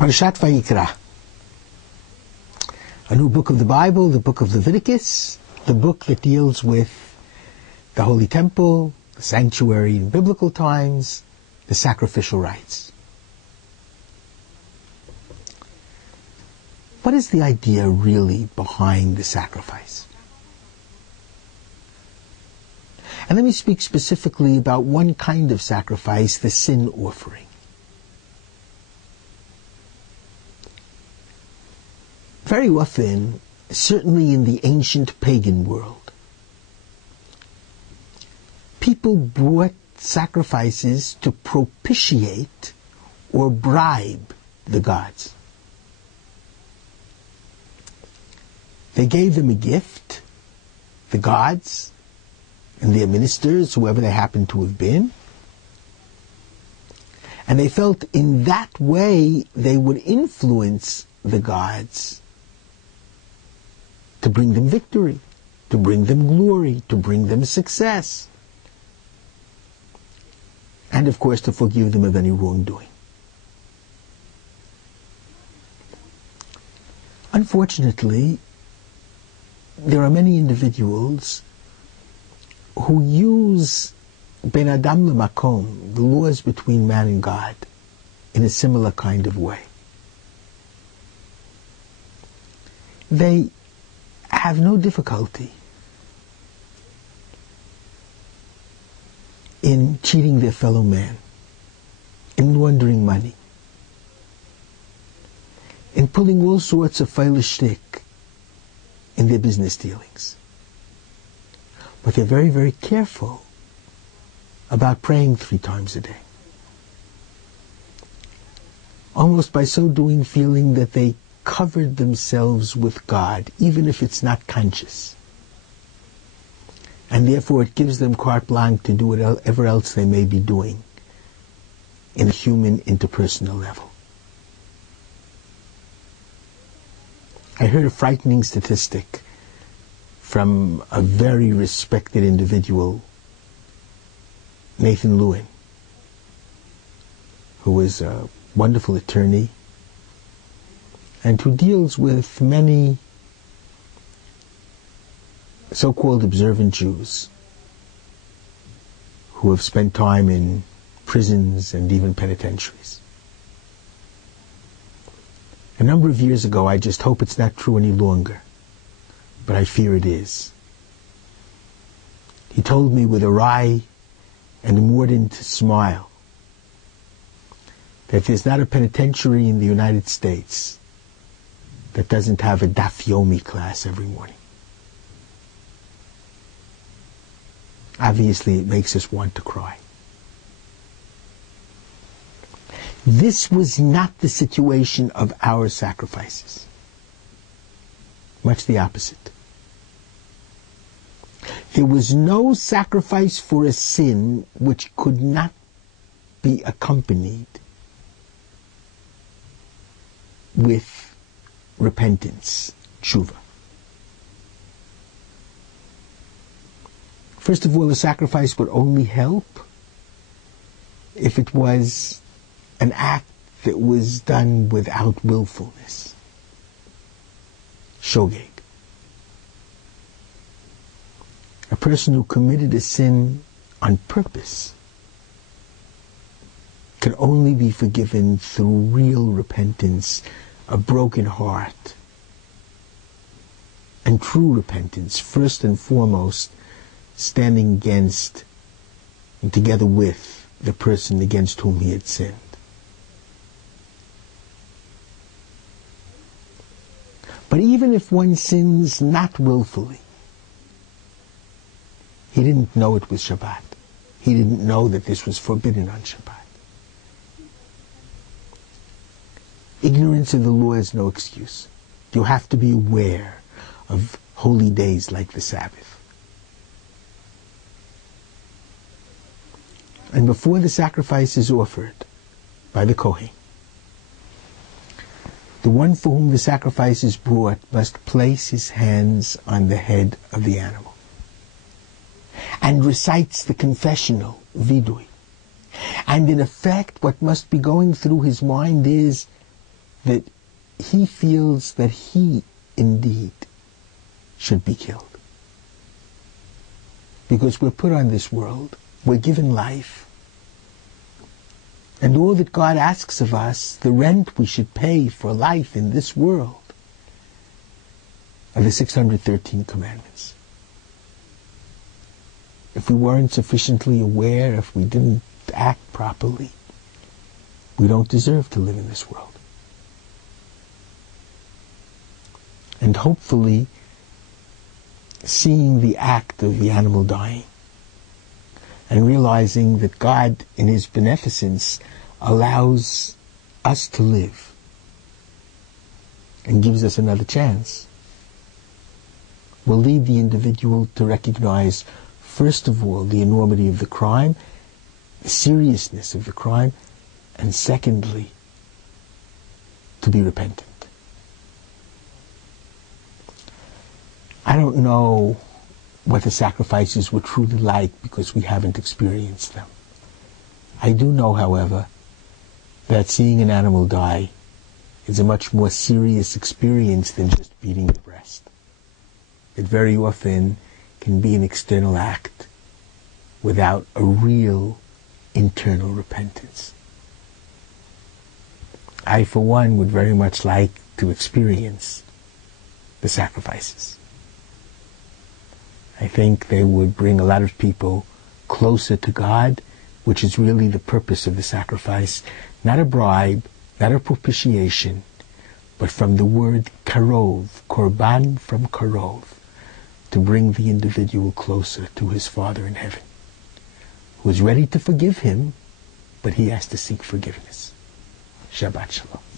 Parashat Vayikra, a new book of the Bible, the book of Leviticus, the book that deals with the Holy Temple, the sanctuary in biblical times, the sacrificial rites. What is the idea really behind the sacrifice? And let me speak specifically about one kind of sacrifice, the sin offering. Very often, certainly in the ancient pagan world, people brought sacrifices to propitiate or bribe the gods. They gave them a gift, the gods and their ministers, whoever they happened to have been, and they felt in that way they would influence the gods to bring them victory, to bring them glory, to bring them success, and of course to forgive them of any wrongdoing. Unfortunately, there are many individuals who use Ben Adam L'Makom, the laws between man and God, in a similar kind of way. They have no difficulty in cheating their fellow man, in laundering money, in pulling all sorts of feilish shtick in their business dealings. But they're very, very careful about praying 3 times a day. Almost by so doing feeling that they covered themselves with God, even if it's not conscious. And therefore it gives them carte blanche to do whatever else they may be doing in a human interpersonal level. I heard a frightening statistic from a very respected individual, Nathan Lewin, who is a wonderful attorney and who deals with many so-called observant Jews who have spent time in prisons and even penitentiaries. A number of years ago, I just hope it's not true any longer, but I fear it is. He told me with a wry and a mordant smile that there's not a penitentiary in the United States that doesn't have a Daf Yomi class every morning. Obviously, it makes us want to cry. This was not the situation of our sacrifices. Much the opposite. There was no sacrifice for a sin which could not be accompanied with repentance, tshuva. First of all, the sacrifice would only help if it was an act that was done without willfulness. Shogeg. A person who committed a sin on purpose can only be forgiven through real repentance, a broken heart, and true repentance, first and foremost, standing against and together with the person against whom he had sinned. But even if one sins not willfully, he didn't know it was Shabbat. He didn't know that this was forbidden on Shabbat. Ignorance of the law is no excuse. You have to be aware of holy days like the Sabbath. And before the sacrifice is offered by the Kohen, the one for whom the sacrifice is brought must place his hands on the head of the animal and recites the confessional, vidui. And in effect, what must be going through his mind is, that he feels that he indeed should be killed. Because we're put on this world, we're given life, and all that God asks of us, the rent we should pay for life in this world, are the 613 commandments. If we weren't sufficiently aware, if we didn't act properly, we don't deserve to live in this world. And hopefully, seeing the act of the animal dying and realizing that God, in His beneficence, allows us to live and gives us another chance, will lead the individual to recognize, first of all, the enormity of the crime, the seriousness of the crime, and secondly, to be repentant. I don't know what the sacrifices were truly like because we haven't experienced them. I do know, however, that seeing an animal die is a much more serious experience than just beating the breast. It very often can be an external act without a real internal repentance. I, for one, would very much like to experience the sacrifices. I think they would bring a lot of people closer to God, which is really the purpose of the sacrifice. Not a bribe, not a propitiation, but from the word karov, korban from karov, to bring the individual closer to his Father in heaven, who is ready to forgive him, but he has to seek forgiveness. Shabbat Shalom.